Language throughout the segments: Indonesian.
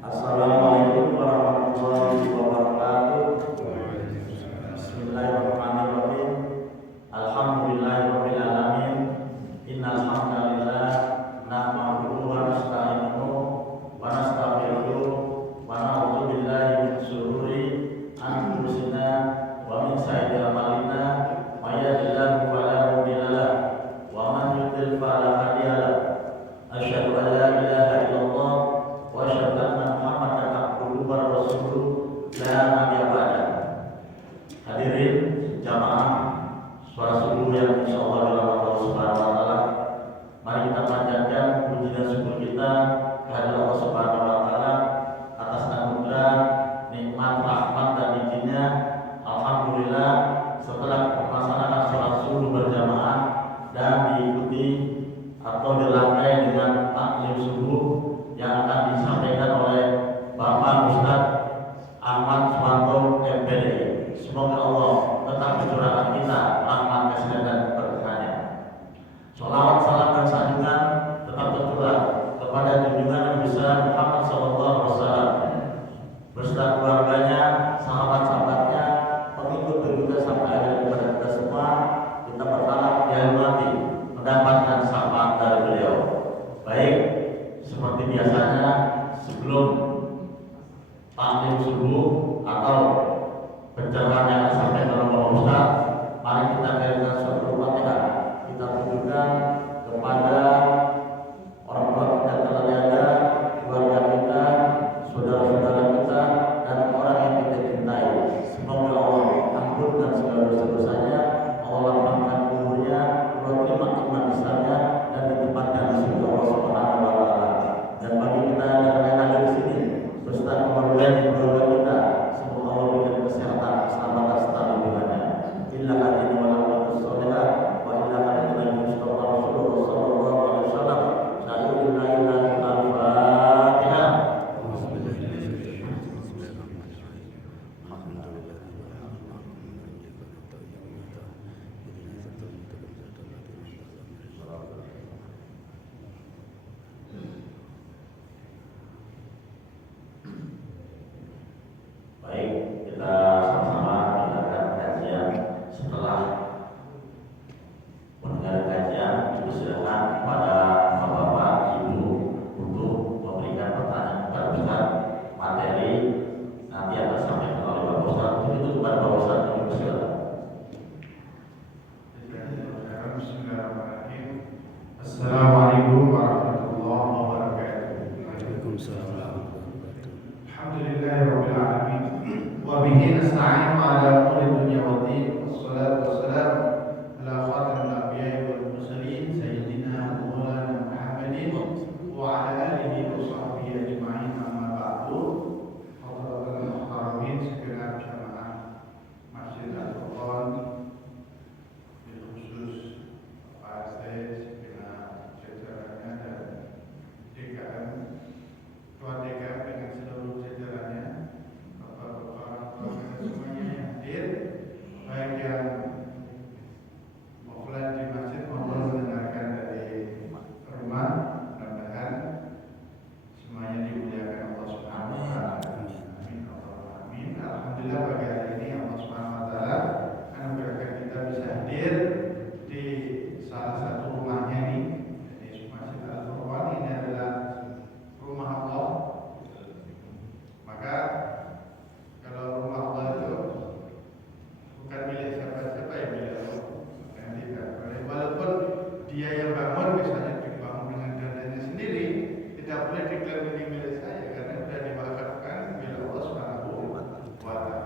Assalamualaikum warahmatullahi wabarakatuh. Bismillahirrahmanirrahim. Alhamdulillahirabbil alamin. Innal hamdalillah nahmaduhu wa nasta'inuhu wa nastaghfiruh wa na'udzu billahi min shururi anfusina wa min sayyi'ati a'malina may yahdihillahu fala mudilla lahu wa man yudlil fala hadiya lahu. Asyhadu an la ilaha illallah wa asyhadu anna Muhammadan abduhu wa rasuluh la nabiyya ba'da. Hadirin jamaah sholat subuh yang insyaallah dirahmati Allah Subhanahu wa taala. Mari kita panjatkan puji dan syukur kita kehadirat Allah Subhanahu wa taala atas anugerah, nikmat, rahmat dan izinnya. Alhamdulillah, setelah pelaksanaan sholat subuh berjamaah dan diikuti atau dirangkai dengan taklim subuh yang akan disampaikan oleh Bapak Ustaz Ahmad Suwanto MPD. Semoga Allah tetap mencurahkan kita rahmat, kasih dan berkahnya. Sholawat, salam dan sanjungan tetap tercurah kepada junjungan Nabi besar Muhammad SAW beserta keluarganya, sahabat-sahabatnya, pengikut-pengikutnya sampai akhir kepada kita semua. Kita berharap dihormati, mendapatkan syafaat dari beliau. Baik, seperti biasanya sebelum taklim subuh atau pencerahan yang disampaikan oleh Bapak Ustaz, mari kita kirimkan surat Al-Fatihah. Kita tunjukkan kepada orang tua kita yang telah tiada, keluarga kita, saudara-saudara kita, dan orang yang kita cintai. Semoga Allah ampunkan segala dosa-dosanya, Allah lapangkan umurnya, Allah terima iman Islamnya, dan ditempatkan di surga Allah Subhanahu wa taala. Dan bagi kita yang hadir di sini beserta keluarga kita, semoga Allah berikan kesehatan, keselamatan serta lindungannya. Illa hadini wa lahu sholihat wa illa hadini Mustafa Rasulullah sallallahu alaihi wasallam. Sa'idul la ilaha illa al-Fatihah. Baik, kita sama-sama mendengarkan kajian. Setelah mendengar kajian, dipersilakan kepada bapak-bapak, ibu untuk memberikan pertanyaan kepada Ustaz. Materi nanti akan disampaikan oleh Bapak Ustaz. Begitu kepada Bapak Ustaz, dipersilakan. Bismillahirrahmanirrahim. Assalamualaikum warahmatullahi wabarakatuh. Waalaikumsalam. Alhamdulillahirabbil alamin. Wa bihi nasta'inu ala umuri dunya waddin. Wassalatu wassalamu ala khatamil anbiya'i wal mursalin sayyidina wa maulana Muhammadin wa ala alihi wa sahbihi ajma'in. Amma ba'du. Hadirin muhtaramin segenap jamaah Masjid Al-Furqan, bil khusus Pak Astes, segenap jajarannya dan DKM, Ketua DKM dengan seluruh jajarannya, bapak-bapak, semuanya yang hadir, baik yang offline di masjid maupun mendengarkan dari rumah. Mudah-mudahan semuanya dimuliakan Allah Subhanahu wa taala. Amin. Amin. Alhamdulillah pagi hari ini Allah Subhanahu wa taala anugerahkan kita bisa hadir di salah satu rumahnya ini, yaitu Masjid Al-Furqan. Ini adalah rumah Allah. Maka kalau rumah Allah itu bukan milik siapa-siapa, yang milik Allah. Dan tidak. Walaupun dia yang bangun, misalnya dibangun dengan dananya sendiri, tidak boleh diklaim ini milik saya karena sudah diwakafkan milik Allah Subhanahu wa taala.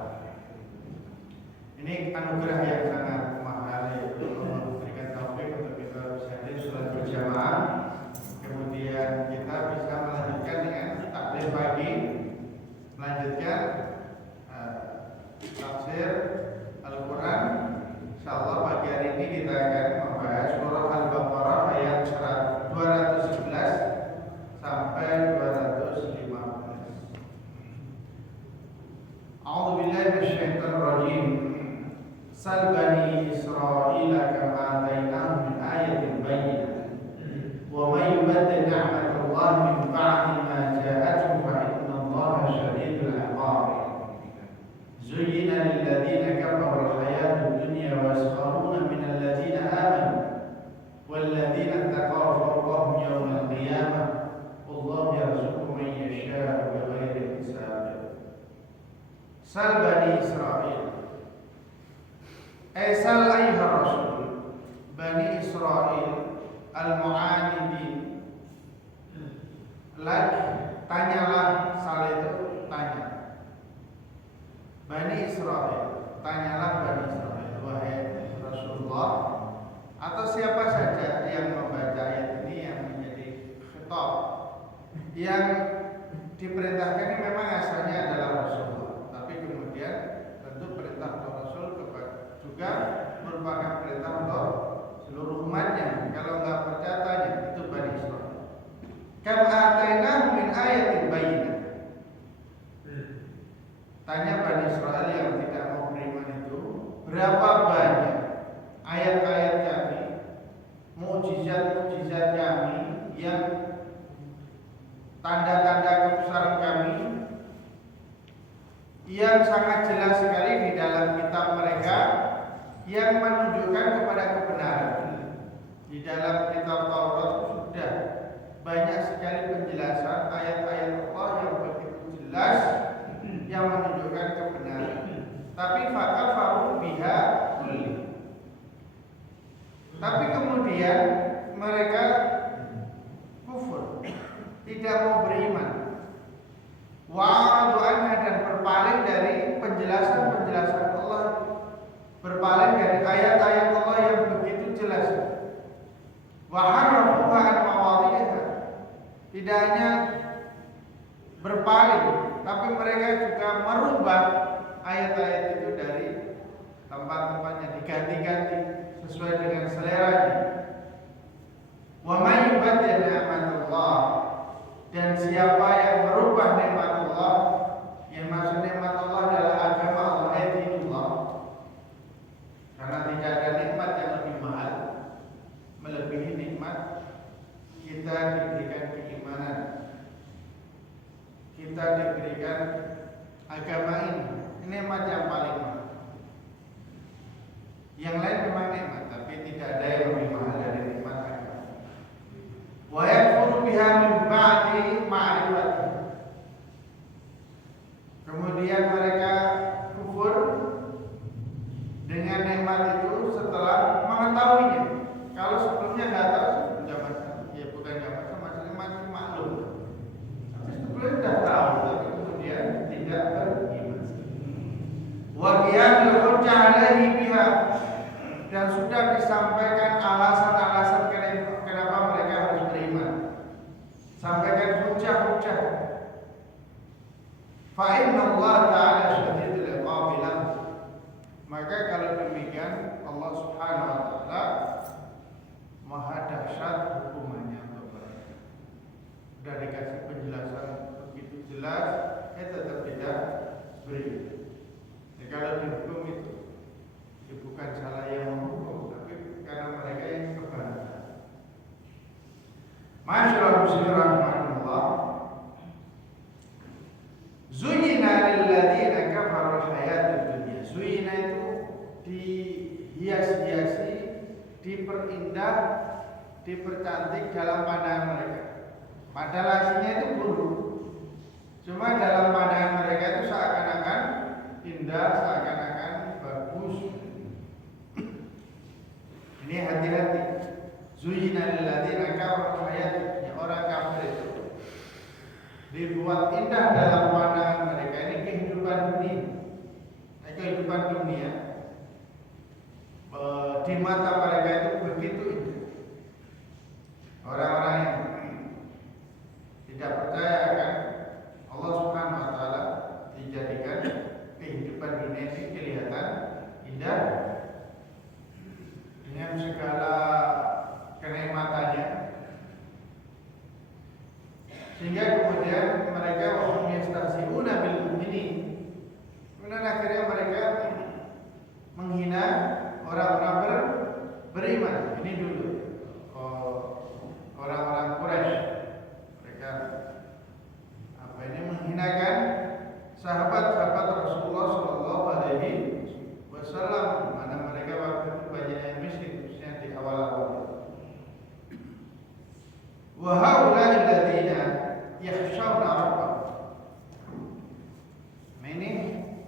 Ini anugerah yang sangat mahal, yaitu Allah memberikan taufik untuk kita bisa hadir sholat berjamaah. Kemudian kita bisa melanjutkan dengan taklim pagi, melanjutkan tafsir Al-Quran. Insyaallah pagi hari ini kita akan membahas surah Al-Baqarah ayat 211 sampai 215. A'udzubillahi minasyaitonir rajim. Sal bani Israila kam atainahum min ayatin bayyinah. Wa may yubaddil ni'matallahi min ba'di ma ja'atuhu fa inna Allaha syadidul 'iqab. Zuyyina lil ladzina kafaru al-hayatud dunya wa yaskharuna minal ladzina amanu wal ladzina taqaw fawqahum yawmal qiyamah wallahu yarzuqu man yasha'u bighairi hisab. Sal Bani Israil, sal ayyuhar rasul Bani Israil al-mu'anidin, lagi tanyalah, sal itu tanya. Bani Israil, tanyalah Bani Israil, wahai Rasulullah atau siapa saja yang membaca ayat ini yang menjadi khitab, yang diperintahkan ini memang asalnya adalah Rasulullah, tapi kemudian tentu perintah untuk Rasul juga merupakan perintah untuk seluruh umatnya. Kalau nggak percaya tanya, itu Bani Israil. Kam atainahum min ayatin bayyinah. Tanya Bani Israil yang tidak mau beriman itu, berapa banyak ayat-ayat kami, mukjizat-mukjizat kami, yang tanda-tanda kebesaran kami yang sangat jelas sekali di dalam kitab mereka yang menunjukkan kepada kebenaran. Di dalam kitab Taurat sudah banyak sekali penjelasan ayat-ayat Allah yang begitu jelas yang menunjukkan kebenaran. Tapi fakafaru biha, tapi kemudian mereka kufur, tidak mau beriman. Wa'radu anha, dan berpaling dari penjelasan-penjelasan Allah, berpaling dari ayat-ayat Allah yang begitu jelas. Wa harrafuha an mawadhiha, tidak hanya berpaling, tapi mereka juga merubah ayat-ayat itu dari tempat-tempatnya, diganti-ganti sesuai dengan seleranya. Wa may yubaddil ni'matallah, dan siapa yang merubah nikmat Allah, yang maksud nikmat Allah adalah agama Allah, dinullah. Karena tidak ada nikmat yang lebih mahal melebihi nikmat kita diberikan keimanan, kita diberikan agama ini nikmat yang paling mahal. Yang lain memang nikmat, tapi tidak ada yang lebih mahal dari nikmat agama. Wa yakfuru biha min ba'di ma'rifat, kemudian mereka kufur dengan nikmat itu setelah mengetahuinya. Kalau sebelumnya nggak tahu, sebelum zaman, ya bukan zaman, maksudnya masih maklum. Tapi sebelumnya sudah tahu, tapi kemudian tidak beriman. Wa qiyamul hujjah alaihi biha, dan sudah disampaikan alasan-alasan kenapa mereka harus beriman. Sampaikan hujjah-hujjah. Fa inna Allah ta'ala syadidul iqab lahu, maka kalau demikian Allah Subhanahu wa taala maha dahsyat hukumannya untuk mereka. Sudah dikasih penjelasan begitu jelas, tetap tidak beriman. Ya, kalau dihukum itu ya bukan salah yang menghukum, tapi karena mereka yang keberatan. Masyaallah muslimin rahimahullah. Zuyyina lil ladzina kafaru al-hayatud dunya. Zuyyina itu dihias-hiasi, diperindah, dipercantik dalam pandangan mereka. Padahal aslinya itu buruk. Cuma dalam pandangan mereka itu seakan-akan indah, seakan-akan bagus. Ini hati-hati. Zuyyina lil ladzina kafaru al-hayatud dunya, orang kafir itu dibuat indah dalam pandangan mereka. Ini kehidupan dunia. Kehidupan dunia di mata mereka itu begitu indah. Orang-orang yang tidak percaya akan Allah Subhanahu wa taala dijadikan kehidupan dunia ini kelihatan indah dengan segala kenikmatannya, sehingga kemudian mereka yastahzi'una bil mu'minin. Kemudian akhirnya mereka menghina orang-orang beriman. Ini dulu orang-orang Quraisy, mereka menghinakan Wa haula'i alladziina yakhshawna rabbahum. Ini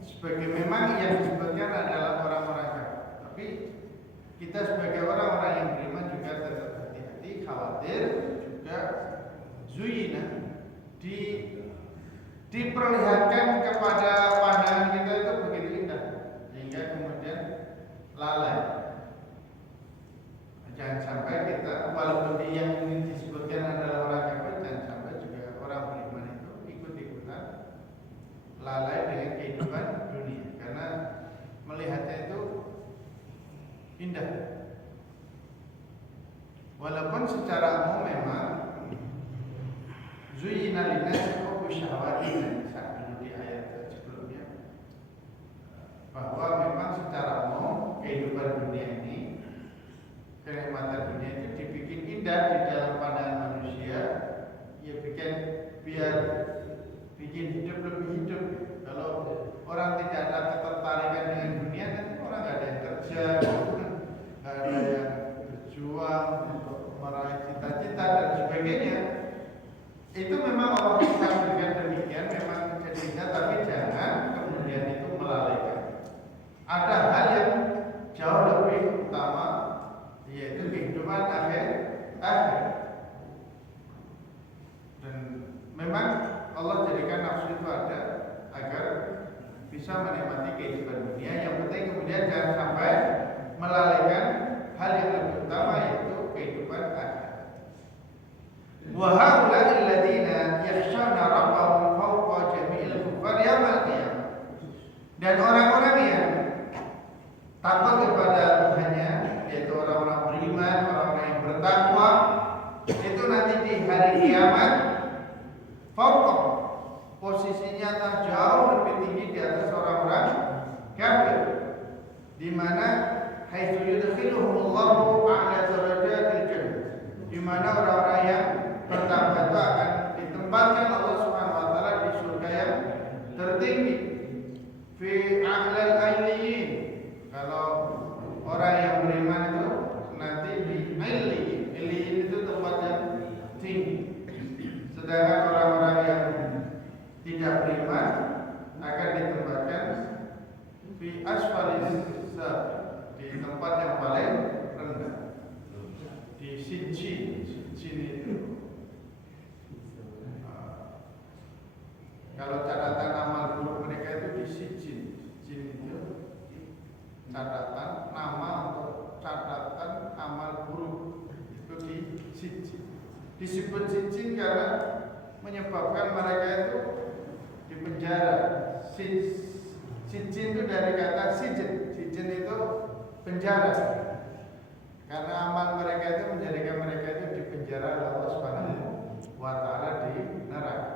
sebagai memang yang disebutkan adalah orang-orang kafir. Tapi kita sebagai orang-orang yang beriman juga tetap hati-hati, khawatir juga zuyina diperlihatkan kepada pandangan kita itu begitu indah sehingga kemudian lalai. Jangan sampai kita walaupun dia yang ini disebutkan adalah orang kafir, jangan sampai juga orang beriman itu ikut-ikutan lalai dengan kehidupan dunia karena melihatnya itu indah. Walaupun secara umum memang zuyyina linnasi hubbu syahawati dulu di ayat sebelumnya bahwa memang secara umum kehidupan dunia ini, kenikmatan dunia itu dibikin indah di dalam pandangan manusia, ya bikin hidup lebih hidup. Kalau orang tidak ada ketertarikan dengan dunia, nanti orang nggak ada yang kerja, nggak ada yang berjuang untuk meraih cita-cita dan sebagainya. Itu memang Allah takdirkan demikian, memang jadinya, tapi jangan kemudian itu melalaikan. Ada hal yang jauh lebih utama, yaitu kehidupan akhir. Dan memang Allah jadikan nafsu itu ada agar bisa menikmati kehidupan dunia. Yang penting kemudian jangan sampai melalaikan hal yang lebih utama, yaitu kehidupan akhir. Wa haula'i alladziina yakhshawna rabbahum fawqa jami'il kuffar yaumil qiyamah. Dan orang-orang yang takut kepada Tuhannya, yaitu orang-orang beriman, orang-orang yang bertakwa, itu nanti di hari kiamat fawqa, posisinya jauh lebih tinggi di atas orang-orang kafir, di mana haitsu yudkhiluhumullahu a'la darajatil jannah, di mana orang-orang yang pertama itu akan ditempatkan Allah Subhanahu wa taala di surga yang tertinggi, fi a'lal ailiyin. Kalau orang yang beriman itu nanti di ailiyin. Ailiyin itu tempat yang tinggi. Sedangkan orang-orang yang tidak beriman akan ditempatkan fi asfalis saf, di tempat yang paling rendah, di sijjin itu. Kalau catatan amal buruk mereka itu di sijjin itu catatan nama untuk catatan amal buruk itu di sijjin. Disebut sijjin karena menyebabkan mereka itu di penjara. Sijjin itu dari kata sijin. Sijin itu penjara. Karena amal mereka itu menjadikan mereka itu di penjara Allah Subhanahu wa taala di neraka.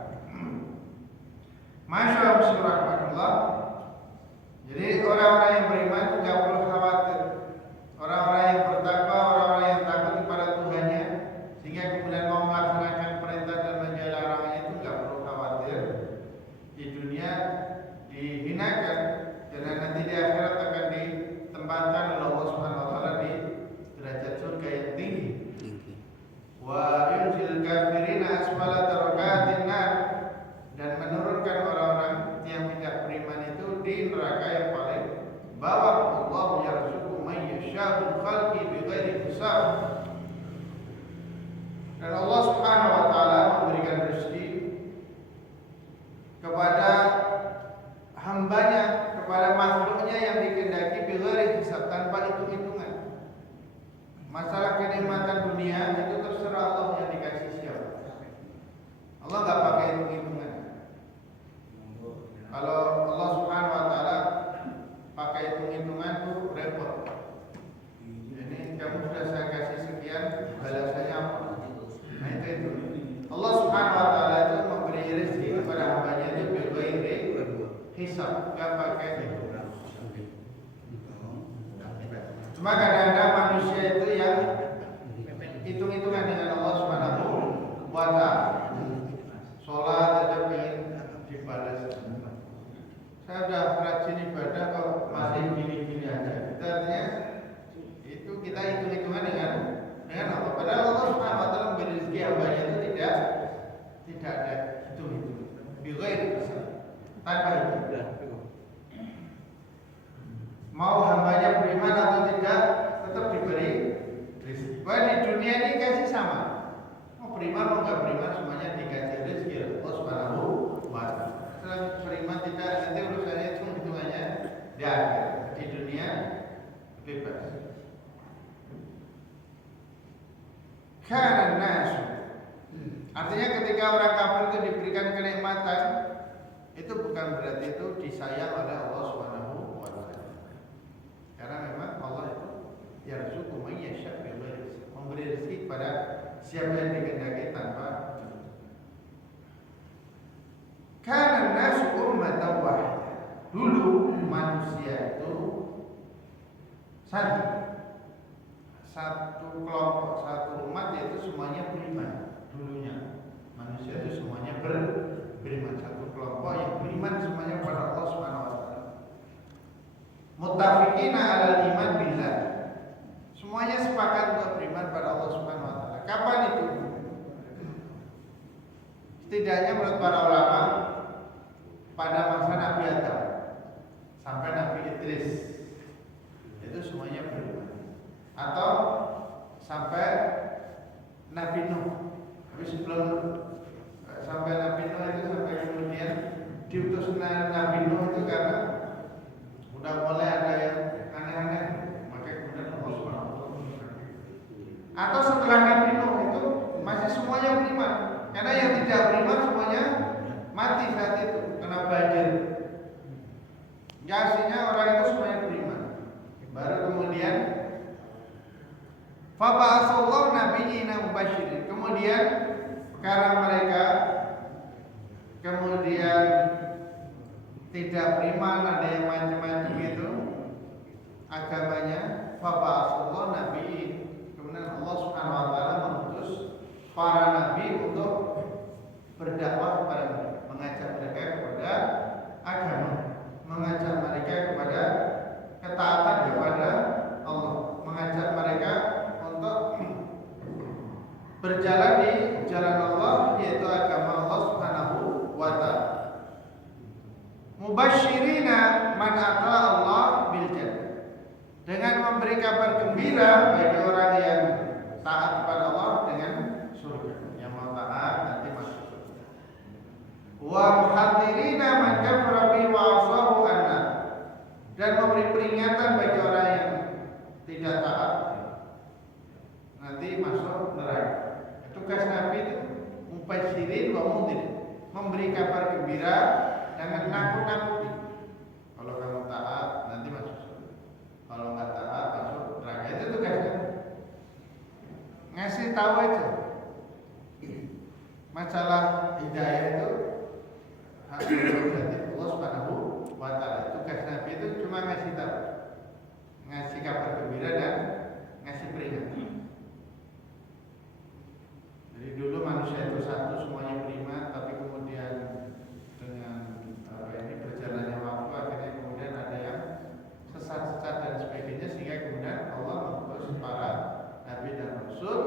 Masyaallah. Jadi orang-orang yang beriman tidak perlu khawatir. Orang-orang yang bertakwa, orang-orang yang takut kepada Tuhannya, sehingga kemudian mau melaksanakan perintah dan menjauhi larangannya, itu tidak perlu khawatir. Di dunia dihinakan, dan nanti di akhirat akan ditempatkan oleh Allah Subhanahu wa taala di derajat surga yang tinggi. Wa yunzil kafirina asfala darakatin nar, dan menurunkan orang-orang yang tidak beriman itu di neraka yang paling bawah. Allahu yarzuqu man yasha'u min khalqi bighairi hisab. Dan Allah Subhanahu wa taala memberikan rezeki kepada hambanya, kepada makhluknya yang dikehendaki bighairi hisab, tanpa hitung-hitungan. Masalah kenikmatan dunia itu terserah Allah yang dikasih siapa. Allah nggak pakai hitung-hitungan. Kalau Allah Subhanahu wa taala pakai hitung-hitungan itu repot. Ini kamu sudah saya kasih sekian, balasannya apa? Nah itu. Allah Subhanahu wa taala itu memberi rezeki kepada hambanya itu bighairi hisab, nggak pakai hitungan. Cuma kadang-kadang manusia itu yang hitung-hitungan dengan Allah Subhanahu wa taala. Sholat aja pengen dibalas. Saya sudah rajin ibadah kok masih gini-gini aja. Itu artinya itu kita hitung-hitungan dengan apa? Padahal Allah Subhanahu wa taala memberi rezeki hambanya itu beriman mau nggak beriman semuanya dikasih rezeki Allah Subhanahu wa Ta'ala. Setelah beriman tidak, nanti urusannya itu hitungannya di akhir, di dunia bebas. Kana nas, artinya ketika orang kafir itu diberikan kenikmatan, itu bukan berarti itu disayang oleh Allah Subhanahu wa Ta'ala. Karena memang Allah itu yarzuqu man yasha' bighairi hisab, memberi rezeki kepada siapa yang dikehendaki tanpa. Kana nasu ummatan wahidah. Dulu manusia itu satu kelompok, satu umat, yaitu semuanya beriman. Dulunya manusia itu semuanya beriman, satu kelompok yang beriman semuanya kepada Allah Subhanahu wa Ta'ala. Muttafiqina 'alal iman billah. Semuanya sepakat untuk beriman pada Allah Subhanahu wa Ta'ala. Kapan itu? Setidaknya menurut para ulama pada masa Nabi Adam sampai Nabi Idris itu semuanya beriman. Atau sampai Nabi Nuh. Tapi sebelum sampai Nabi Nuh itu, sampai kemudian diutus Nabi Nuh itu karena udah mulai ada yang aneh-aneh, maka kemudian Allah Subhanahu wa Ta'ala. Atau setelah Nabi Nuh itu masih semuanya beriman, karena yang tidak beriman semuanya mati saat itu kena banjir. Ya, aslinya orang itu semuanya beriman. Baru kemudian fa ba'atsallahu nabiyina mubasysyirin. Kemudian karena mereka kemudian tidak beriman, ada yang macam-macam itu agamanya, fa ba'atsallahu nabiyyin. Kemudian Allah Subhanahu wa Ta'ala mengutus para nabi untuk berdakwah kepada mereka, mengajak mereka kepada agama, mengajak mereka kepada ketaatan kepada Allah, mengajak mereka untuk berjalan di jalan Allah, yaitu agama Allah Subhanahu wa Ta'ala. Mubasysyirina man ata Allah bil jannah, dengan memberi kabar gembira bagi orang yang taat kepada Allah dengan surga. Yang mau taat nanti masuk surga. Wa muhadzirina man kafara bi wa asahu anna, dan memberi peringatan bagi orang yang tidak taat nanti masuk neraka. Tugas Nabi itu mubasyirin wa mundhir, memberi kabar gembira dan nakut-nakuti. Kalau kamu taat nanti masuk surga, kalau nggak taat masuk neraka. Itu tugasnya. Ngasih tahu aja. Masalah hidayah itu hak Allah Subhanahu wa Ta'ala. Tugas Nabi itu cuma ngasih tahu, ngasih kabar gembira dan ngasih peringatan. Jadi dulu manusia itu satu, semuanya beriman, tapi kemudian dengan berjalannya waktu akhirnya kemudian ada yang sesat-sesat dan sebagainya, sehingga kemudian Allah mengutus para nabi dan rasul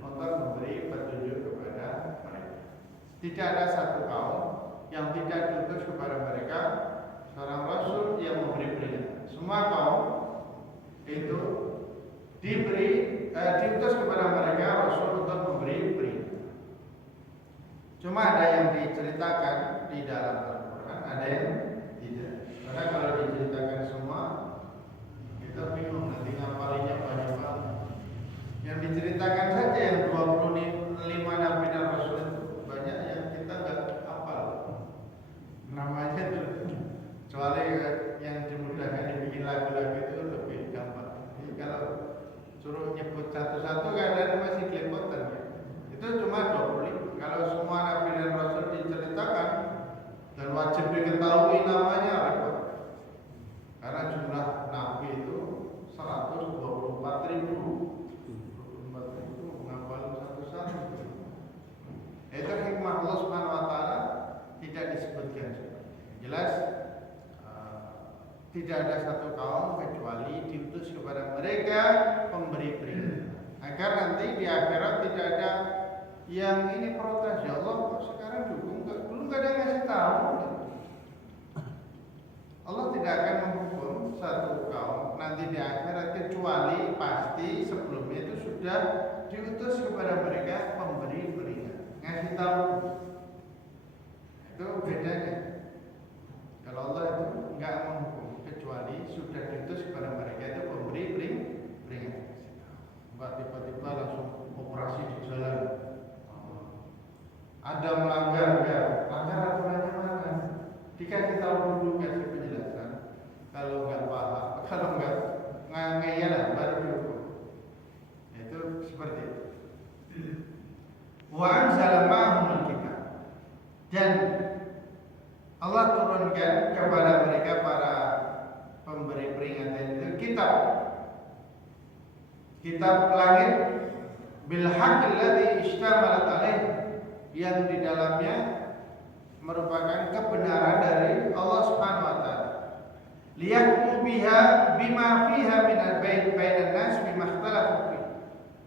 untuk memberi petunjuk kepada mereka. Tidak ada satu kaum yang tidak diutus kepada mereka seorang rasul yang memberi peringatan. Semua kaum itu diutus kepada mereka rasul untuk memberi peringatan. Cuma ada yang diceritakan di dalam Al-Quran, ada yang tidak. Karena kalau diceritakan semua kita bingung, nanti ngapalinya banyak banget. Yang diceritakan saja yang 25 nabi dan rasul itu banyak yang kita nggak hafal namanya itu. Kecuali yang dimudahkan dibikin lagu-lagu itu lebih gampang. Jadi kalau suruh nyebut satu-satu kadang masih kelepotan. Itu cuma 25. Kalau semua nabi dan rasul diceritakan dan wajib diketahui namanya, repot. Karena jumlah nabi itu 124.000. Menghafal satu-satu. Itu hikmah Allah Subhanahu wa Ta'ala tidak disebutkan. Jelas tidak ada satu kaum kecuali diutus kepada mereka pemberi peringatan, agar nanti di akhirat tidak ada yang ini protes, ya Allah kok sekarang dulu nggak ada yang ngasih tahu. Allah tidak akan menghukum satu kaum nanti di akhirat kecuali pasti sebelumnya itu sudah diutus kepada mereka pemberi peringatan. tahu. Itu bedanya. Kalau Allah itu enggak menghukum kecuali sudah diutus kepada mereka itu pemberi peringatan. Tiba-tiba langsung operasi di jalan. Ada melanggar, langgar aturannya mana? Dikasih tahu dulu, kasih penjelasan. Kalau enggak paham, kalau enggak ngeyel baru dihukum. Itu seperti itu. Wa anzala ma'ahumul kitab. Dan Allah turunkan kepada mereka para pemberi peringatan itu kitab langit bil haqqil ladzi ishtamalat alaih, yang di dalamnya merupakan kebenaran dari Allah Subhanahu wa taala. Liyahkumu biha bima fiha min bainan nas bima ikhtalafu fi,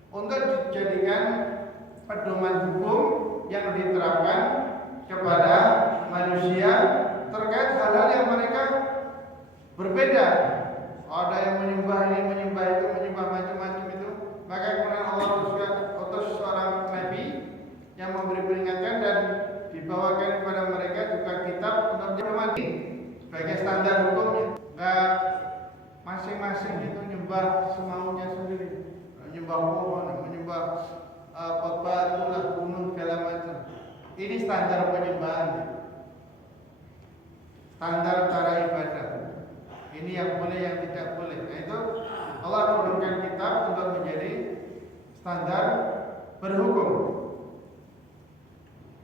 untuk dijadikan pedoman hukum yang diterapkan kepada manusia terkait hal-hal yang mereka berbeda. Ada yang menyembah ini, menyembah itu, menyembah macam-macam itu. Maka kemudian Allah utus seorang nabi yang memberi peringatan dan dibawakan kepada mereka juga kitab untuk menjadi sebagai standar hukumnya. Enggak masing-masing itu menyembah semaunya sendiri, menyembah pohon, menyembah batu lah, gunung, segala macam. Ini standar penyembahan, standar cara ibadah. Ini yang boleh, yang tidak boleh. Nah itu Allah turunkan kitab untuk menjadi standar berhukum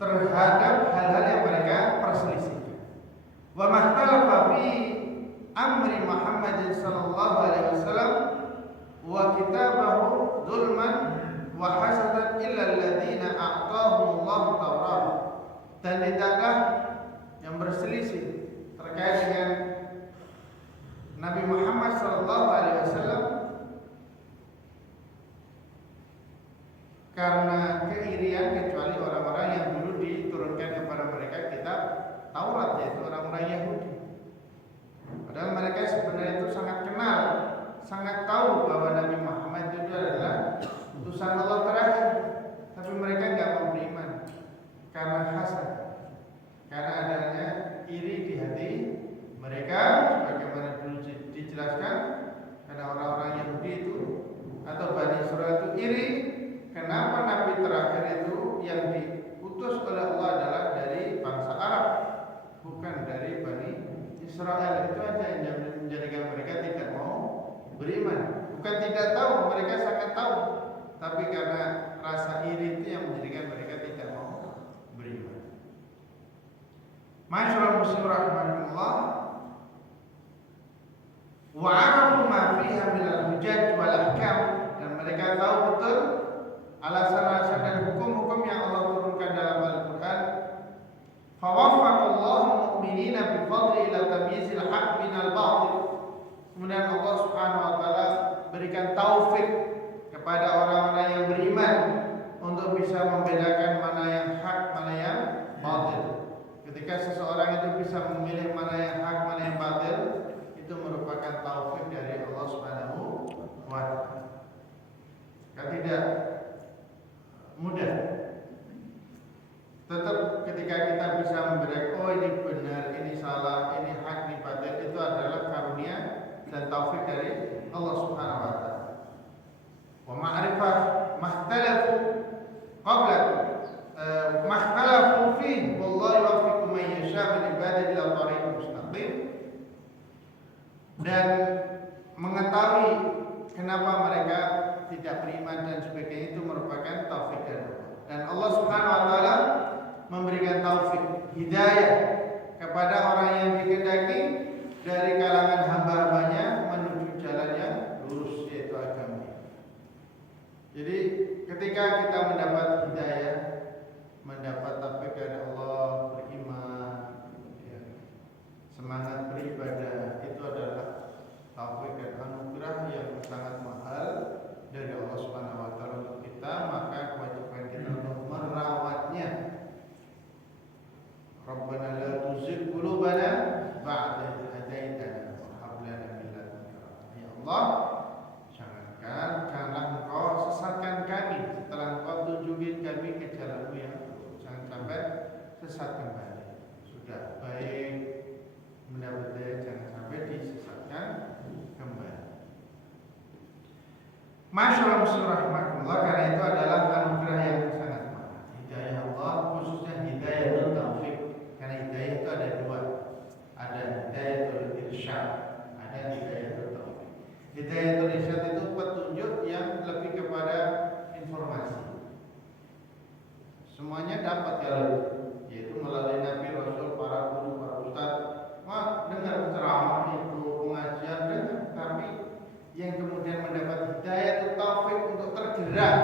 terhadap hal-hal yang mereka perselisihkan. Wa mahtalafa fi amri Muhammad sallallahu alaihi wasallam wa kitabahu zulman wa hasadan illa alladziina a'tahumullahu Taurat. Dan tidaklah yang berselisih terkait dengan Nabi Muhammad sallallahu alaihi wasallam karena keirian kecuali orang-orang yang dulu diturunkan kepada mereka kitab Taurat, yaitu orang-orang Yahudi. Padahal mereka sebenarnya itu sangat kenal, sangat tahu bahwa Nabi Muhammad itu adalah utusan Allah terakhir, tapi mereka enggak mau beriman karena hasad, karena adanya iri di hati mereka, sebagaimana dulu dijelaskan, karena orang-orang Yahudi itu atau Bani Israil itu iri. Kenapa Nabi terakhir itu yang diutus oleh Allah adalah dari bangsa Arab, bukan dari Bani Israel? Itu aja yang menjadikan mereka tidak mau beriman. Bukan tidak tahu, mereka sangat tahu, tapi karena rasa iri itu yang menjadikan mereka tidak mau beriman. Masyaallah muslim rahimahullah, wa arafu ma fiha min al-hujaj wal ahkam, dan mereka tahu betul alasan-alasan dan hukum-hukum yang Allah turunkan dalam Al-Quran. Fawaffaqallahu mu'minina bi fadli ila tamyizil haqq minal batil. Kemudian Allah Subhanahu wa taala berikan taufik kepada orang-orang yang beriman untuk bisa membedakan mana yang hak, mana yang batil. Ketika seseorang itu bisa memilih mana yang hak, mana yang batil, itu merupakan taufik dari Allah Subhanahu wa taala. Tidak mudah. Tetap ketika kita bisa membedakan, oh ini benar, ini salah, ini hak, ini batil, itu adalah karunia dan taufik dari Allah Subhanahu wa taala. Wa ma'rifah mahtalafu qablakum mahtalafu fihi wallahu yuwaffiqu man yasha' min ibadihi ila thariqil mustaqim. Dan mengetahui kenapa mereka tidak beriman dan sebagainya itu merupakan taufik dari Allah. Dan Allah Subhanahu wa taala memberikan taufik hidayah kepada orang yang dikehendaki dari kalangan hamba-hambanya menuju jalan yang lurus, yaitu agama. Jadi ketika kita mendapat hidayah, mendapat taufik dari Allah, beriman, ya, semangat beribadah, itu adalah taufik dan anugerah yang sangat mahal dari Allah Subhanahu wa taala untuk kita. Maka kewajiban kita untuk merawatnya. Rabbana la tuzigh qulubana ba'da dapat kalian, yaitu melalui Nabi, Rasul, para guru, para ustaz. Wah, dengar ceramah itu, pengajian dengar, tapi yang kemudian mendapat hidayah atau taufik untuk tergerak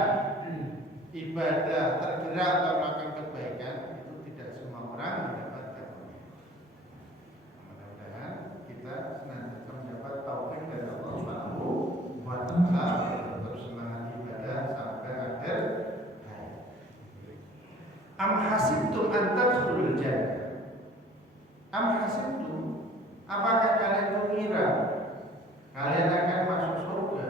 ibadah, tergerak untuk melakukan kebaikan, itu tidak semua orang mendapatkan. Mudah-mudahan kita senantiasa mendapat taufik dari Allah Subhanahu wa taala untuk semangat ibadah sampai akhir hayat. Am hasibtum an tadkhulul jannah? Am hasibtum, apakah kalian mengira kalian akan masuk surga?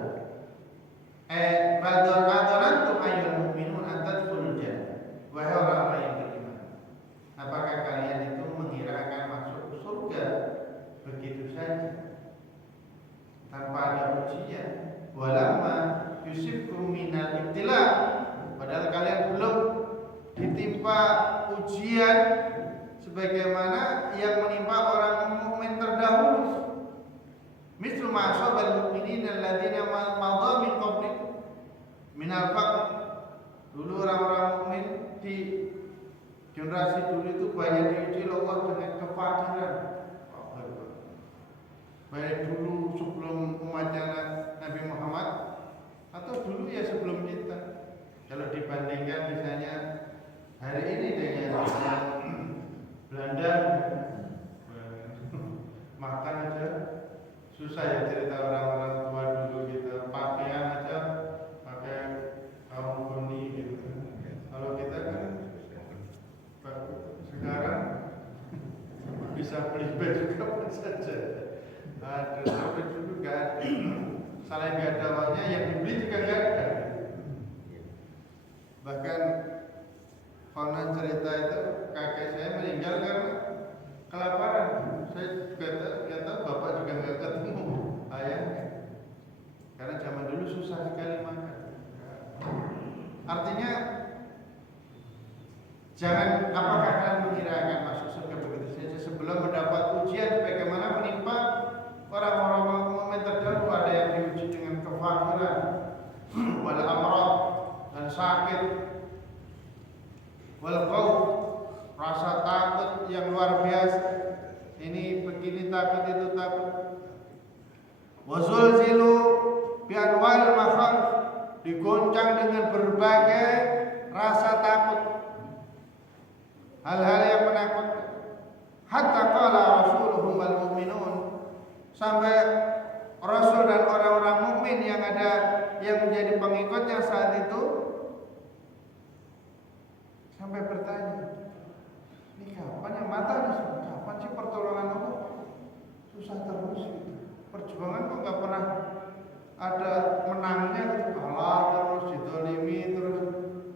Bal dzanantum ayyuhal mu'minun an tadkhulul jannah. Wahai orang-orang yang beriman, apakah kalian itu mengira akan masuk surga begitu saja tanpa ada ujian? Walamma yusibkum minal ibtila, padahal kalian belum ditimpa ujian sebagaimana yang menimpa orang mukmin terdahulu. Mislu ma asabal mu'minina alladziina madha min qablikum minal faqr. Dulu orang-orang mukmin di generasi dulu itu banyak diuji Allah dengan kefakiran. Baik dulu sebelum umatnya Nabi Muhammad atau dulu ya sebelum kita. Kalau dibandingkan misalnya hari ini dengan Belanda, makan aja susah ya, cerita orang-orang tua dulu gitu, pakaian aja pakai kaum koni gitu. Kalau kita kan sekarang bisa beli baju kapan saja. Terus sampai dulu gak ada, selain gak ada uangnya, yang dibeli juga gak ada. Bahkan konon cerita itu kakek saya meninggal karena kelaparan. Saya gak tahu, bapak juga gak ketemu ayahnya, karena zaman dulu susah sekali makan. Artinya jangan apakah kalian mengira akan masuk surga begitu saja sebelum mendapat ujian bagaimana menimpa orang-orang mukmin terdahulu. Ada yang diuji dengan kefakiran, wal amrad, dan sakit, wal khauf, rasa takut yang luar biasa. Ini begini takut, itu takut. Wa zulzilu bi anwa'il makhawf, digoncang dengan berbagai rasa takut, hal-hal yang menakutkan. Hatta qala rasuluhum wal mu'minun, sampai Rasul dan orang-orang mukmin yang ada yang menjadi pengikutnya saat itu sampai bertanya, ini kapan yang mata nih? Kapan sih pertolongan Allah? Susah terus gitu. Perjuangan kok gak pernah ada menangnya gitu. Kalah terus, didolimi terus.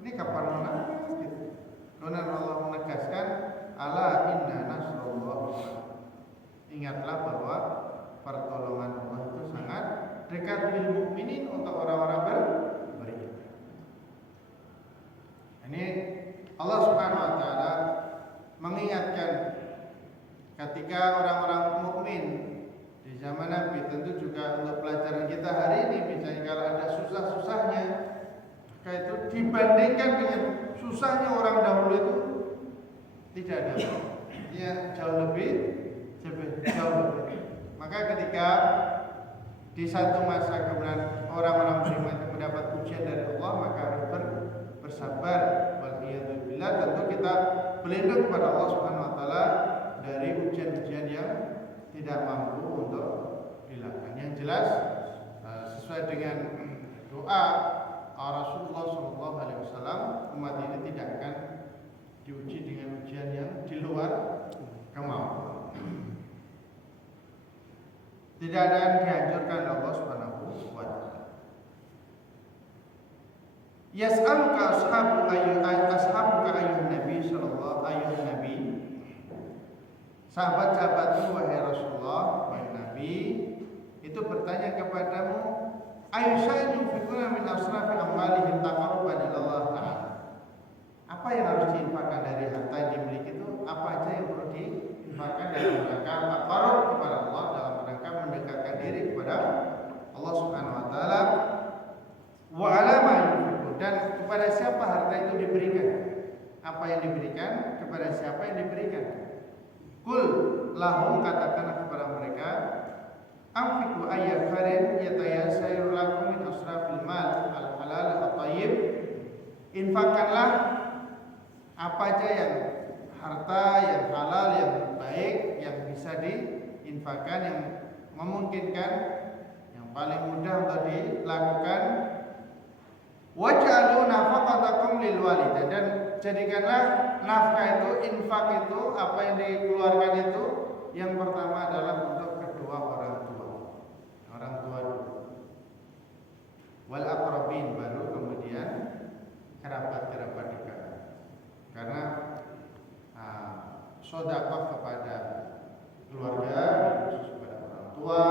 Ini kapan menangnya gitu. Kemudian Allah menegaskan, ala inna nasrullah. Ingatlah bahwa pertolongan Allah itu sangat dekat bil mukminin, untuk orang-orang beriman. Ini Allah Subhanahu wa taala mengingatkan ketika orang-orang mukmin di zaman Nabi, tentu juga untuk pelajaran kita hari ini, misalnya kalau ada susah-susahnya, maka itu dibandingkan dengan susahnya orang dahulu itu tidak ada, ya jauh lebih. Maka ketika di satu masa kemudian orang-orang beriman itu mendapat ujian dari Allah, maka harus bersabar. Waliyadzubillah, tentu kita berlindung kepada Allah Subhanahu wa taala dari ujian-ujian yang tidak mampu untuk dilakukan. Yang jelas sesuai dengan doa Rasulullah SAW, umat ini tidak akan diuji dengan ujian yang di luar kemampuan. Tidak ada yang dianjurkan Allah Subhanahu wa taala. Yas'aluka ashabuka ayyuhan nabi sallallahu ayyuhan nabi. Sahabat-sahabatmu wahai Rasulullah, wahai Nabi, itu bertanya kepadamu, ayyushay'in yunfiquna min asrafi amwalihim taqarruban ila Allah ta'ala. Apa yang harus diinfakkan dari harta yang dimiliki itu? Apa aja yang perlu diinfakkan dalam rangka taqarrub kepada Allah, dalam rangka mendekatkan diri kepada Allah Subhanahu wa taala? Wa ala ma yunfiqun, dan kepada siapa harta itu diberikan? Apa apa yang diberikan, kepada siapa yang diberikan. Kul lahum, katakanlah kepada mereka, anfiqu ayyafarin yatayassairu lakum min asrafil mal al halal at tayyib. Infakkanlah apa aja yang harta yang halal, yang baik, yang bisa diinfakkan, yang memungkinkan, yang paling mudah untuk dilakukan. Waj'alu nafaqatakum lil walidah, dan jadikanlah nafkah itu, infak itu, apa yang dikeluarkan itu, yang pertama adalah untuk kedua orang tua dulu. Wal aqrabin, baru kemudian kerabat-kerabat dekat. Karena sedekah kepada keluarga, khusus kepada orang tua,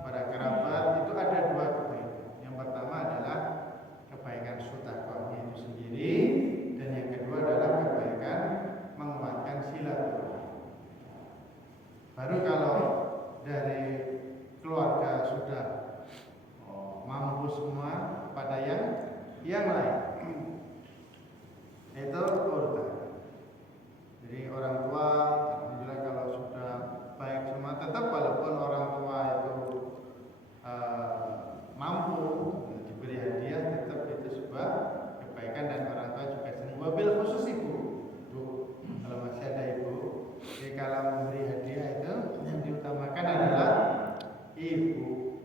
pada kerabat, itu ada dua kebaikan. Yang pertama adalah kebaikan sedekahnya itu sendiri, dan yang kedua adalah kebaikan menguatkan silaturahmi. Baru kalau dari keluarga sudah mampu semua pada yang lain, itu urutan. Jadi orang tua, alhamdulillah kalau sudah baik semua, tetap walaupun orang tua itu mampu diberi hadiah, tetap itu sebuah kebaikan dan orang tua juga senang. Wabil khusus ibu, kalau masih ada ibu, jadi kalau memberi hadiah itu yang diutamakan adalah ibu.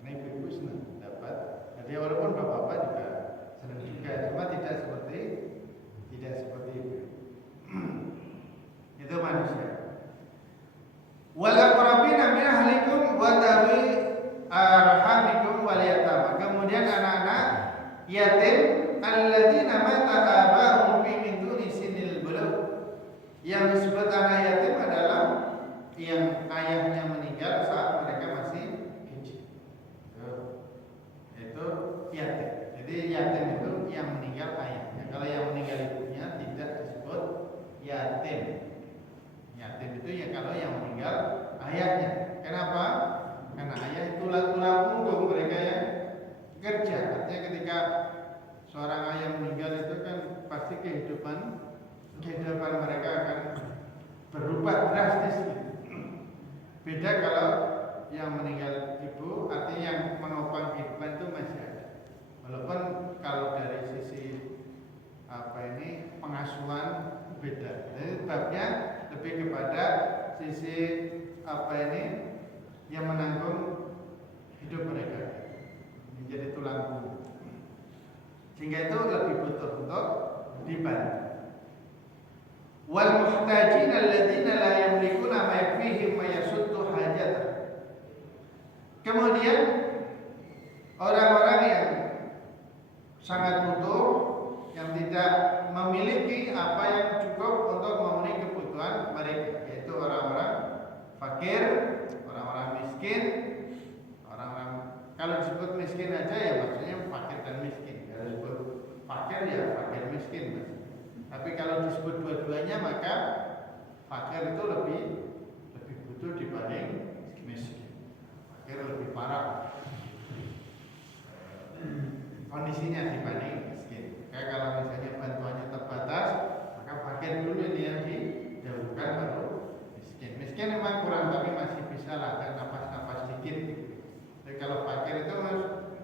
Karena ibu-ibu senang dapat hadiah, walaupun bapak-bapak juga senang juga, cuma tidak seperti ibu. Itu manusia. Wal aqrabina min ahlikum wa dawi arhamikum wal yatama. Kemudian anak-anak yatim alladzina mata abahum fi min duni sinil bulugh. Yang disebut anak yatim adalah yang ayahnya meninggal saat mereka masih kecil. Itu yatim. Jadi yatim itu yang meninggal ayahnya. Kalau yang meninggal ibunya tidak disebut yatim. Yatim itu ya kalau yang meninggal ayahnya. Kenapa? Karena ayah itu tulang punggung mereka yang kerja. Artinya ketika seorang ayah meninggal itu kan pasti kehidupan mereka akan berubah drastis. Beda kalau yang meninggal ibu, artinya yang menopang kehidupan itu masih ada. Walaupun kalau dari sisi pengasuhan beda. Jadi babnya lebih kepada sisi yang menanggung hidup mereka, menjadi tulang punggung. Sehingga itu lebih butuh untuk dibantu. Wal muhtajin alladzina la yamlikuna ma yakfihim wa yasuddu hajat. Kemudian orang-orang yang sangat butuh, yang tidak memiliki apa yang cukup untuk memenuhi kebutuhan mereka, yaitu orang-orang fakir, orang-orang miskin, orang-orang, kalau disebut miskin aja ya maksudnya fakir dan miskin. Kalau disebut fakir ya fakir miskin. Tapi kalau disebut dua-duanya maka fakir itu lebih butuh dibanding miskin. Fakir lebih parah kondisinya dibanding miskin. Kayak kalau misalnya bantuannya terbatas, maka fakir dulu yang didahulukan baru miskin. Miskin memang kurang tapi masih bisa lah, kan napas-napas dikit. Jadi kalau fakir itu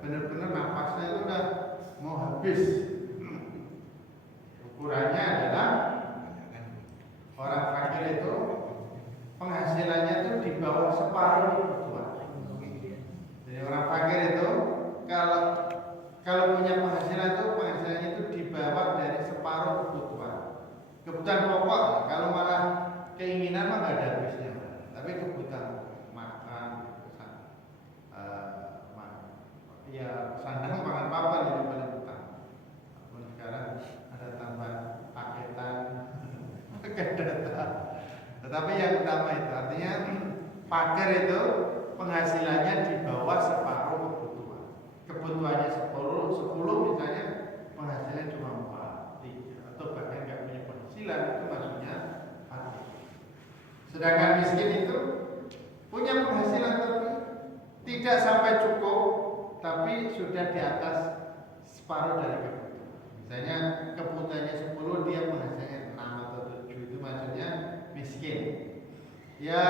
benar-benar napasnya itu udah mau habis. Ukurannya adalah orang fakir itu penghasilannya itu di bawah separuh kebutuhan. Jadi orang fakir itu kalau punya penghasilannya itu di bawah dari separuh kebutuhan. Kebutuhan pokok, kalau malah keinginan mah nggak ada habisnya. Tapi kebutuhan makan, ya sandang pangan papan itu paling utama. Walaupun sekarang ada tambahan paketan, data. Tetapi yang utama itu artinya fakir itu penghasilannya di bawah separuh kebutuhan. Kebutuhannya 10 misalnya, penghasilannya cuma 4, 3 atau bahkan nggak punya penghasilan, itu maksudnya fakir. Sedangkan miskin itu punya penghasilan tapi tidak sampai cukup, tapi sudah di atas separuh dari kebutuhan. Misalnya kebutuhannya 10, dia penghasilannya 6 atau 7, itu maksudnya miskin. Ya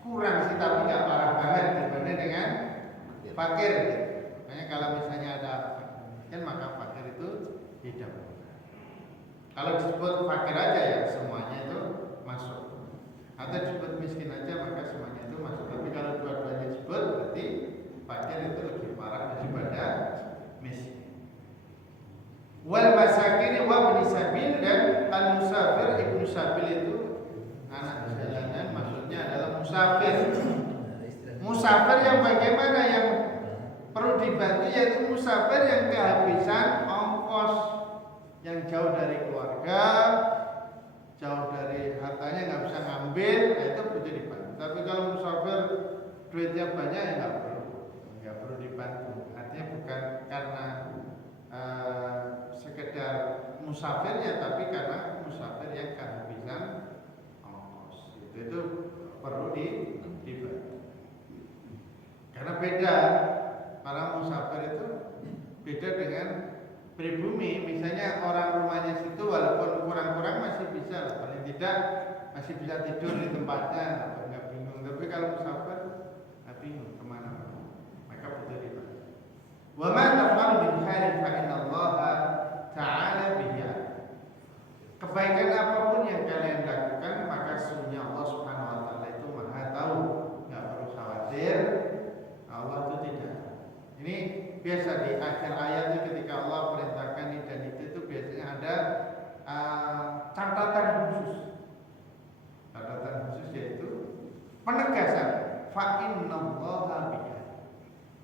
kurang sih, tapi nggak parah banget dibanding dengan fakir. Makanya kalau misalnya ada kan maka fakir itu hidup. Kalau disebut fakir aja ya semuanya itu masuk. Atau disebut miskin aja maka semuanya itu masuk. Tapi kalau dua-duanya disebut berarti fakir itu lebih parah daripada miskin. Wal masakin wa ibn sabil, dan al musafir, ibnu sabil itu anak jalanan, maksudnya adalah musafir. Musafir yang bagaimana, yang perlu dibantu, yaitu musafir yang kehabisan ongkos, yang jauh dari keluarga, jauh dari hartanya, nggak bisa ngambil, nah itu butuh dibantu. Tapi kalau musafir duitnya banyak ya nggak perlu dibantu. Artinya bukan karena sekedar musafirnya, tapi karena musafir yang kehabisan ongkos. Itu perlu dibantu. Karena beda, para musafir itu beda dengan pribumi. Misalnya orang rumahnya situ walaupun kurang-kurang masih bisa, paling tidak masih bisa tidur di tempatnya atau nggak bingung. Tapi kalau musafir nggak bingung kemana-mana, maka butuh dibantu. Wa ma taf'alu min khairin fa innallaha ta'ala bihi. Kebaikan apapun yang kalian lakukan, maka sesungguhnya Allah Subhanahu wa taala itu Maha tahu. Enggak perlu khawatir, Allah itu tidak. Ini biasa di akhir ayat itu ketika Allah perintahkan ini dan itu biasanya ada catatan khusus. Catatan khusus yaitu penegasan fa innallaha bihi.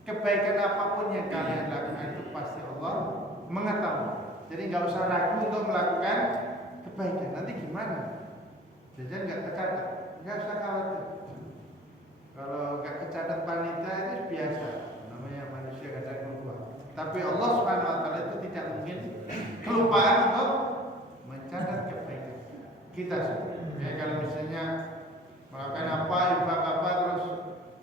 Kebaikan apapun yang kalian lakukan itu pasti Allah mengetahui. Jadi nggak usah ragu untuk melakukan kebaikan. Nanti gimana? Jajan nggak tercatat, nggak usah khawatir. Kalau nggak kecatat panitia itu biasa, namanya manusia kadang lupa. Tapi Allah Subhanahu Wa Taala itu tidak mungkin kelupaan untuk mencatat kebaikan kita semua. Ya, kalau misalnya melakukan apa, infak apa, terus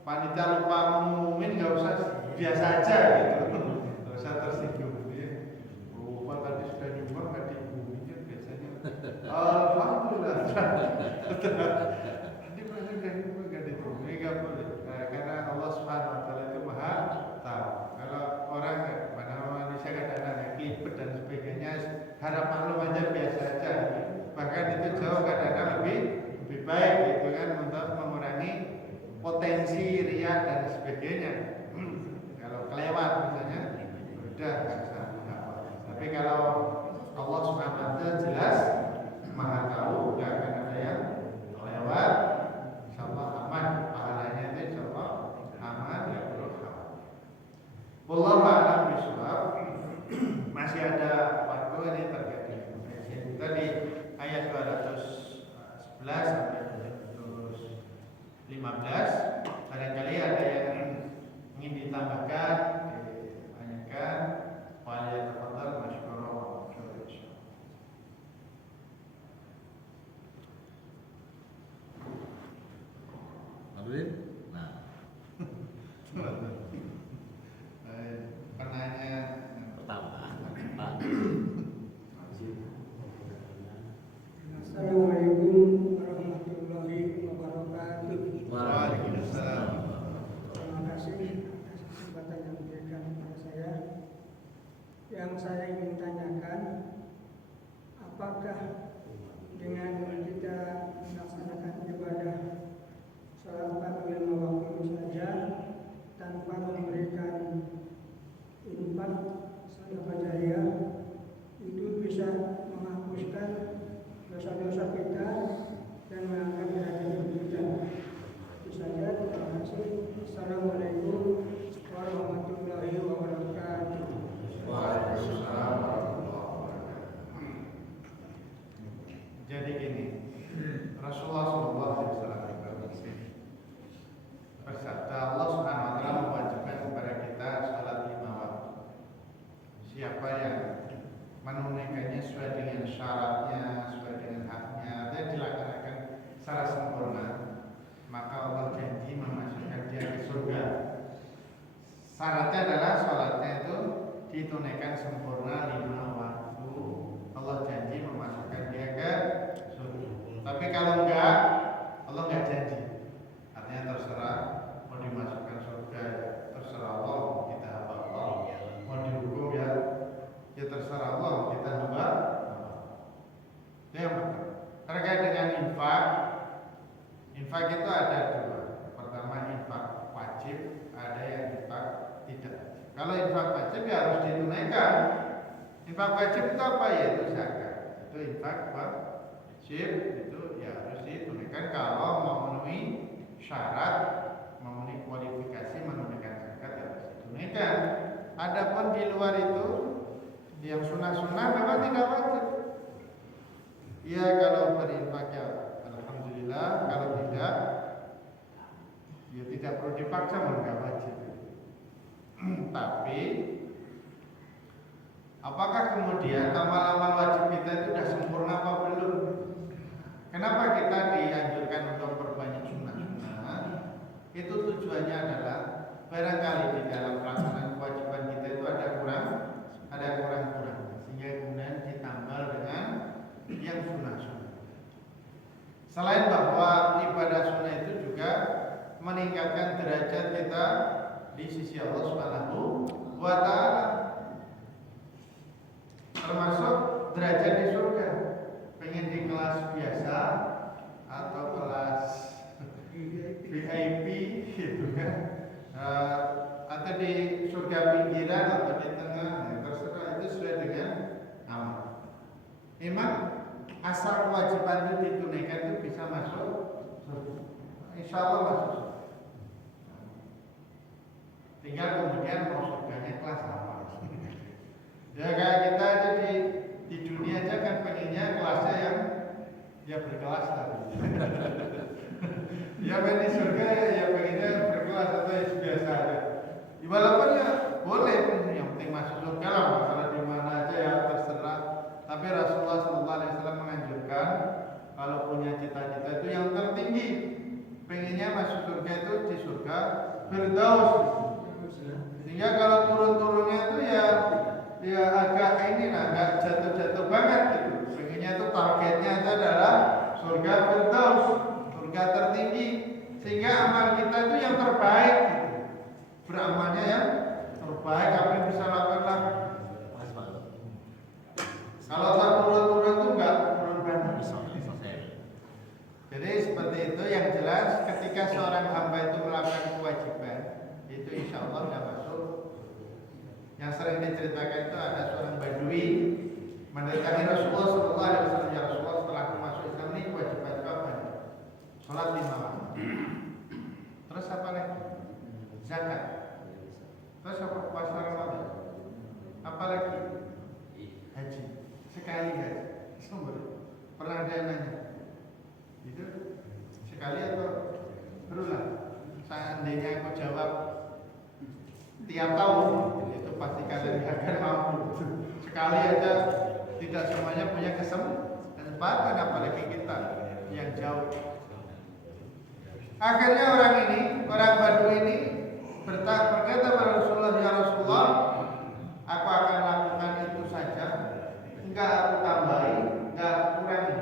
panitia lupa mengumumin, nggak usah, biasa aja gitu, nggak usah tersinggung. Lupa tadi sudah nyumbang nggak diumumin, kan biasanya alhamdulillah. Nanti masih nggak nyumbang nggak diumumin, nggak boleh. Karena Allah Subhanahu Wa Taala itu Maha tahu. Kalau orang mana manusia kadang-kadang kelipet dan sebagainya, harap maklum aja, biasa aja. Bahkan itu jauh kadang-kadang lebih baik gitu kan, untuk mengurangi potensi riya dan sebagainya. Kalau kelewat misalnya, udah nggak usah apa. Tapi kalau Allah Subhanahu Wa Taala jelas Maha tahu, nggak akan ada yang lewat. Insyaallah aman, pahalanya itu insyaallah aman, nggak perlu khawatir. Wallahu a'lam bishawab. Masih ada waktu ini terkait dengan tadi ayat 211 sampai 215. Barangkali ada yang ingin ditambahkan, ditanyakan, wali tafadhal masykurun wa masykurun insyaallah. Hadirin. Nah, Penanya pertama, Pak. Assalamualaikum warahmatullahi wabarakatuh. Waalaikumsalam. Terima kasih atas kesempatan yang diberikan kepada saya. Yang saya ingin tanyakan, apakah dengan kita melaksanakan ibadah salat 5 waktu saja tanpa memberikan infak sedekah jariyah itu bisa menghapuskan dosa-dosa kita dan mengangkat derajat kita? Itu saja. Terima kasih. Assalamualaikum warahmatullahi wabarakatuh. Waalaikumsalam warahmatullahi wabarakatuh. Jadi gini, Rasulullah SAW bersabda, Allah Subhanahu Wa Taala mewajibkan kepada kita salat 5 waktu. Siapa yang menunaikannya sesuai dengan syaratnya, sesuai dengan haknya, dan dilaksanakan secara sempurna, maka Allah janji memasukkan dia ke surga. Syaratnya adalah sholatnya itu ditunaikan sempurna 5 waktu. Infak wajib itu apa? Yaitu zakat. Itu infak wajib, itu ya harus ditunaikan kalau memenuhi syarat, memenuhi kualifikasi menunaikan zakat ya harus ditunaikan. Adapun di luar itu yang sunnah-sunnah memang tidak wajib. Ya kalau berinfak ya alhamdulillah, kalau tidak ya tidak perlu dipaksa, enggak wajib. Tapi apakah kemudian amal-amal wajib kita itu sudah sempurna apa belum? Kenapa kita dianjurkan untuk perbanyak sunnah-sunnah? Itu tujuannya adalah barangkali di dalam pelaksanaan kewajiban kita itu ada kurang-kurang, sehingga kemudian ditambal dengan yang sunnah-sunnah. Selain bahwa ibadah sunnah itu juga meningkatkan derajat kita di sisi Allah Subhanahu wa Ta'ala, termasuk derajat di surga. Pengen di kelas biasa atau kelas VIP gitu kan, atau di surga pinggiran atau di tengah, ya terserah, itu sesuai dengan amal. Memang asal kewajiban itu ditunaikan itu bisa masuk surga. Insya Allah masuk surga. Tinggal kemudian mau surganya kelas apa. Ya kayak kita aja di dunia aja kan pengennya kelasnya yang ya berkelas tadi. Ya pengen di surga ya pengennya berkelas atau yang biasa aja. Walaupun ya boleh, yang penting masuk surga lah, masalah di mana aja ya terserah. Tapi Rasulullah SAW menganjurkan kalau punya cita-cita itu yang tertinggi, pengennya masuk surga itu di surga Firdaus. Sehingga kalau turun-turunnya itu ya agak agak jatuh-jatuh banget gitu. Pengennya itu targetnya itu adalah surga Firdaus, surga tertinggi. Sehingga amal kita itu yang terbaik gitu. Beramalnya yang terbaik, apa yang bisa lakukan. Kalau tak turun-turun itu enggak turun banget. Jadi seperti itu, yang jelas ketika seorang hamba itu melakukan kewajiban, itu insya Allah sudah masuk. Yang sering diceritakan itu ada seorang badui mendatangi Rasulullah SAW. Ya Rasulullah, setelah aku masuk Islam ini kewajiban apa? Sholat 5 waktu. Terus apa lagi? Zakat. Terus apa? Puasa Ramadan. Apa lagi? Haji. Sekali haji. Sumber. Pernah ada yang nanya? Itu sekali atau berulang? Seandainya aku jawab tiap tahun, itu pasti kalian akan mampu. Sekali aja tidak semuanya punya kesempatan, apalagi kita yang jauh. Akhirnya orang Badui ini berkata kepada Rasulullah, ya Rasulullah, aku akan lakukan itu saja, enggak aku tambahi, enggak aku kurangi.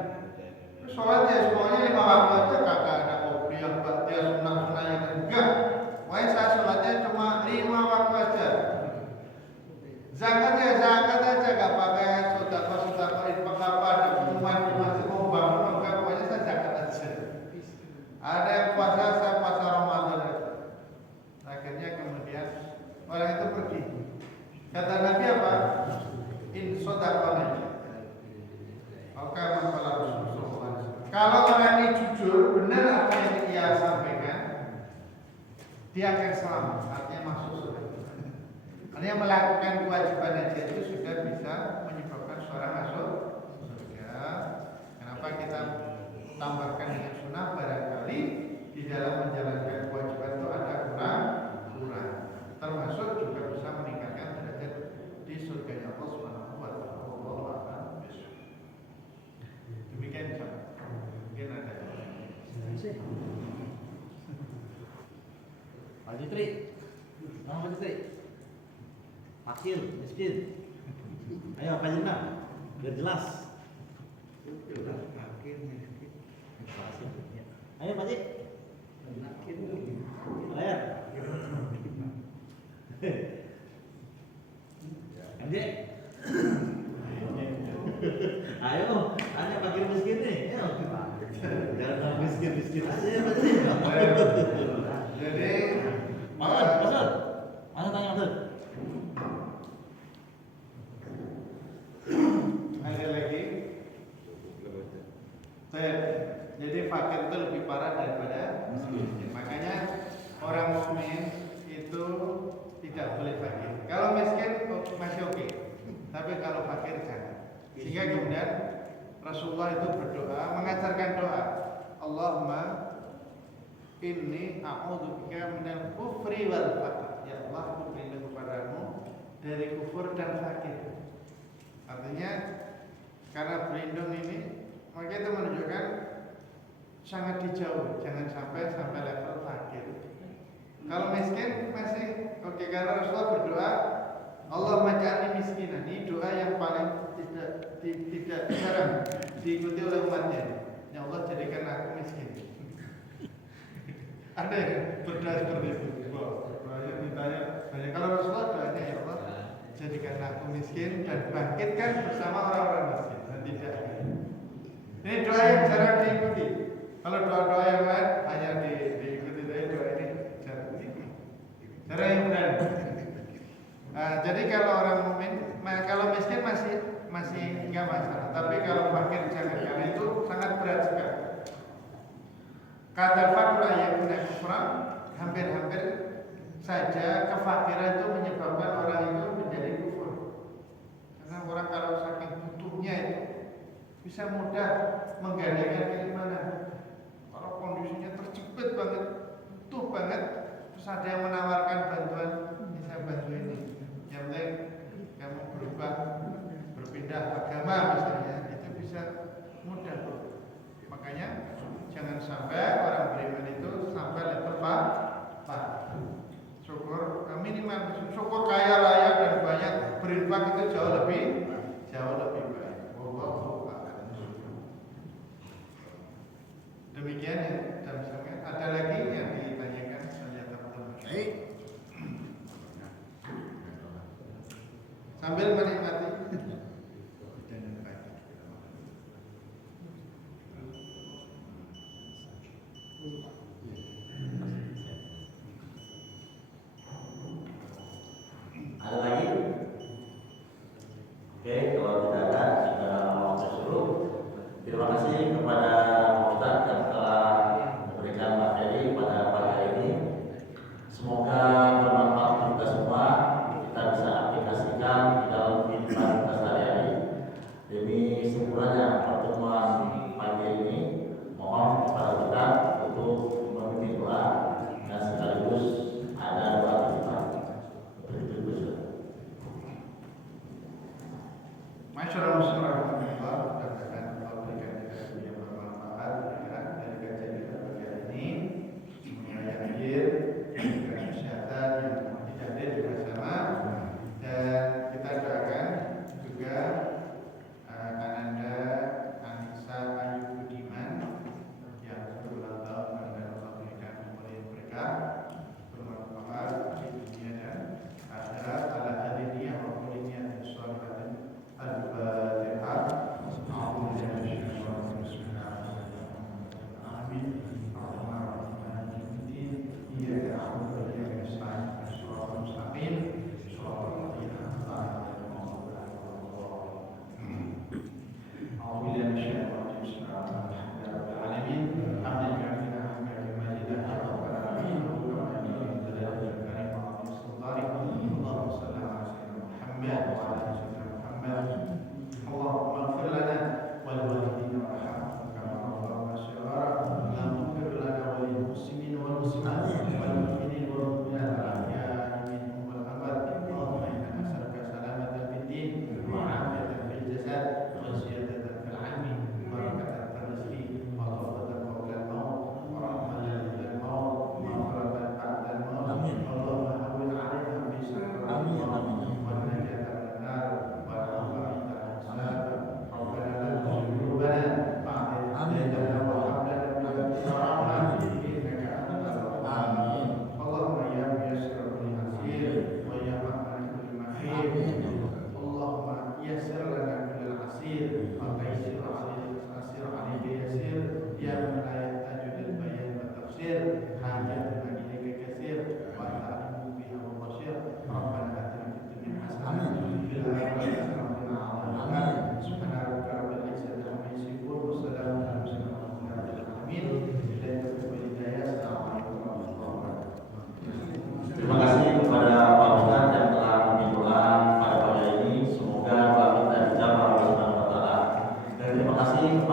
Sholat ya semuanya 5 waktu aja, kagak ada kopi yang buat dia sunnah-sunnah yang enggak. Wah, saya sholatnya cuma 5 waktu aja. Zakat ya zakat aja, gak pakai sedekah infak apa, ada pengumuman di masjid mau bangun, enggak, pokoknya saya zakat aja. Ada yang puasa, saya puasa Ramadan aja. Akhirnya kemudian orang itu pergi. Kata Nabi apa? In sodaqona. Oke, masalah Rasulullah. Kalau orang ini jujur, benar apa yang dia sampaikan, dia akan selamat, artinya masuk surga. Artinya melakukan kewajiban haji itu sudah bisa menyebabkan seorang masuk surga. Kenapa kita tambahkan dengan sunnah? Barangkali di dalam menjalankan kewajiban itu ada kurang, termasuk juga bisa meningkatkan derajat di surganya Allah Subhanahu wa Ta'ala. Demikian jam. Mungkin ada. Pak Jitri, nama Pak Jitri, fakir, miskin. Ayo Pak Jitri, biar jelas. Ayo Pak Jitri. Layar. Anjay. Ayo, tanya fakir miskin nih. Ayo. Jangan miskin aja ya Pak Jitri. Jadi Mana tanya Mas? Jadi fakir itu lebih parah daripada miskin. Makanya orang mukmin itu tidak boleh fakir. Kalau miskin masih oke, tapi kalau fakir jangan. Sehingga kemudian Rasulullah itu berdoa, mengajarkan doa, Allahumma inni a'udzubika minal kufri wal faqr. Ya Allah, aku berlindung kepadamu dari kufur dan fakir. Artinya karena berlindung ini, maka itu menunjukkan sangat dijauh, jangan sampai level fakir. Kalau miskin masih oke, karena Rasulullah berdoa, Allah maj'alni miskinan. Ini doa yang paling tidak jarang diikuti oleh umatnya. Ya Allah, jadikan aku miskin. Ada yang berdoa seperti itu. Doanya mintanya banyak. Kalau Rasulullah doanya, ya Allah, jadikan aku miskin dan bangkitkan bersama orang-orang miskin. Dan tidak. Ini doa yang jarang diikuti. Kalau doa-doa yang lain hanya diikuti, doa ini jarang yang benar. Jadi kalau orang mukmin, kalau miskin masih enggak masalah. Tapi kalau fakir jangan, karena itu sangat berat sekali. Kata fakir yang punya kufran, hampir-hampir saja kefakiran itu menyebabkan orang itu menjadi kufur. Karena orang kalau saking butuhnya itu bisa mudah menggadaikan keimanan. Kalau kondisinya terjepit banget, butuh banget, terus ada yang menawarkan bantuan, bisa bantu ini. Yang penting kamu berubah, berpindah agama misalnya, itu bisa mudah kok. Makanya jangan sampai orang beriman itu sampai level syukur minimal, syukur kaya raya dan banyak berinfak itu jauh lebih baik. Wallahu a'lam. Demikian ya, dan misalnya ada lagi yang ditanyakan oleh teman-teman. Baik. Sambil menikmati Ada lagi? Oke, kalau tidak ada, sudah waktu dulu. Terima kasih kepada Ustaz yang telah memberikan materi pada pagi hari ini. Semoga bermanfaat untuk kita semua. Kita bisa aplikasikan di dalam kehidupan kita sehari-hari. Demi sempurnanya pertemuan pagi ini, mohon kepada kita untuk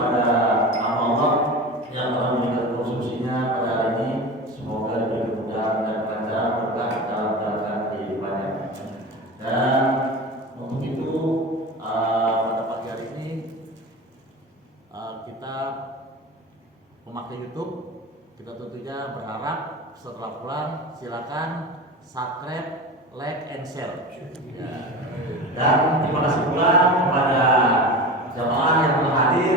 kepada Allah yang telah memberikan konsumsinya pada hari ini. Semoga diberi kemudahan dan kelancaran berkah dalam menjalankan kehidupannya. Dan untuk itu pada pagi hari ini kita memakai YouTube. Kita tentunya berharap setelah pulang silakan subscribe, like, and share. Ya. Dan terima kasih pula kepada jamaah yang telah hadir